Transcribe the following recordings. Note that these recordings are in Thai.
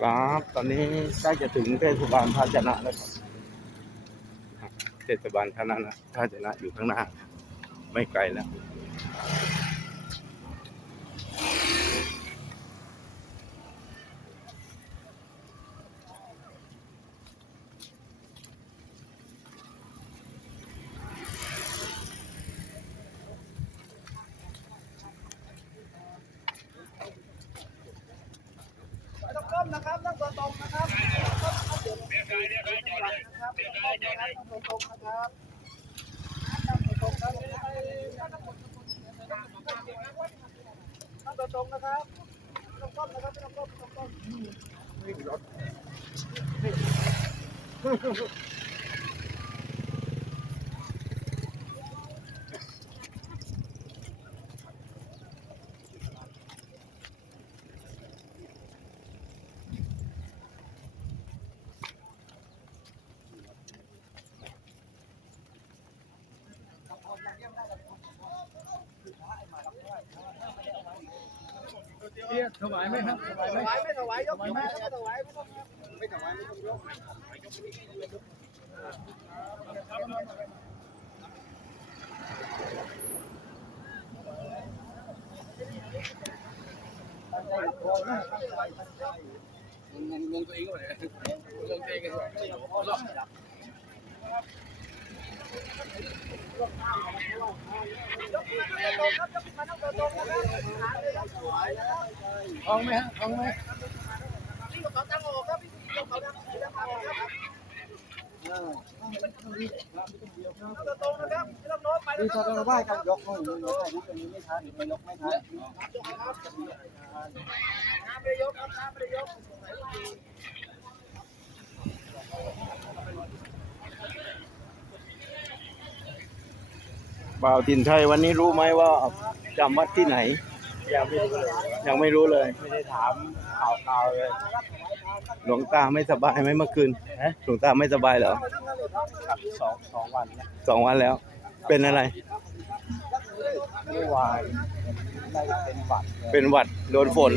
ครับ ตอนนี้ใกล้จะถึงเทศบาลท่าชนะแล้วครับเทศบาลท่านะท่าชนะอยู่ข้างหน้า ไม่ไกลแล้ว ต้องก้มนะครับต้องตัวตรงนะครับต้องตัวตรงนะครับต้องตัวตรงนะครับต้องตัวตรงนะครับต้องก้มนะครับต้องก้มต้องก้ม ถวายไหมครับถวายไหมถวายไม่ถวายยกไม่ถวายไม่ต้องไม่ถวายไม่ต้องยกงงตัวเองก็เลยงงตัวเองกันยกมาต้องตัวตรงครับยกมาต้องตัวตรงนะครับหาเลยครับถวายนะครับ ทองไหมฮะทองไหมพี่กระเป๋าตังค์ออกครับพี่กระเป๋าตังค์ออกครับต้องตัวตรงนะครับไม่ต้องโน้มไปนะครับต้องไหว้กันยกมือไม่ได้นะตรงนี้ไม่ทันไม่ยกไม่ทันยกครับน้ำไม่ได้ยกครับน้ำไม่ได้ยก บ่าวถิ่นไทยวันนี้รู้ไหมว่าจำวัดที่ไหน ยังไม่รู้เลยยังไม่รู้เลย ไม่ได้ถามข่าวข่าวเลยหลวงตาไม่สบายไหมเมื่อคืนหลวงตาไม่สบายเหรอครับสองสองวันนะสองวันแล้ว เป็นอะไร เมื่อวานได้เป็นบัตรเป็นหวัดโดนฝน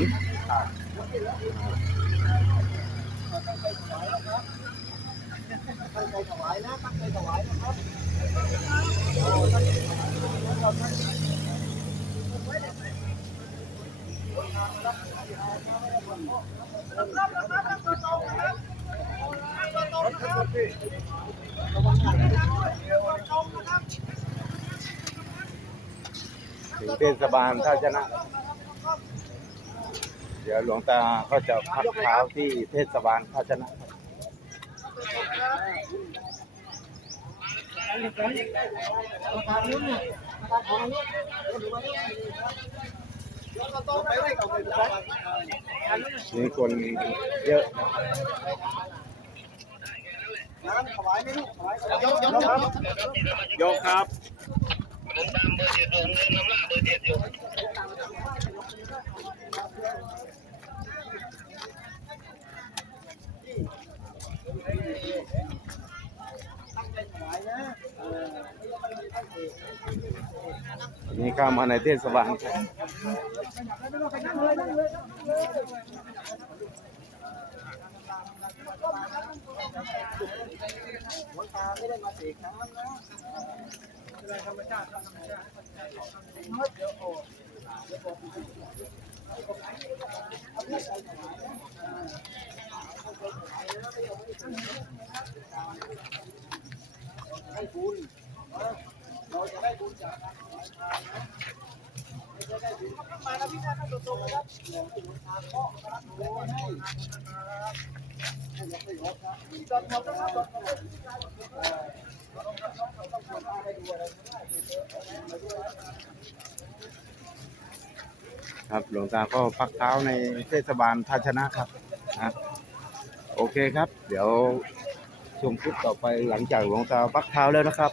ตั้งใจถวายนะตั้งใจถวายนะครับ ถึงเทศบาลท่าชนะ เดี๋ยวหลวงตาก็จะพักเท้าที่เทศบาลท่าชนะ มีคนเยอะถวายไม่ลูกถวายยกยกครับยกครับนี่เข้ามาในเทศบาลครับหลว งตาไม่ได้มาเสกน้ำนะมาแล้วพี่นะตัวตรงนะครับหลวงปู่ทางก็รับโอ้ให้ให้ยกไม่ยกครับจอดหมดนะครับจอดหมดครับหลวงตาก็พักเท้าในเทศบาลทาชนะครับนะโอเคครับ เดี๋ยวชมคลิปต่อไปหลังจากหลวงตาพักเท้าแล้วนะครับ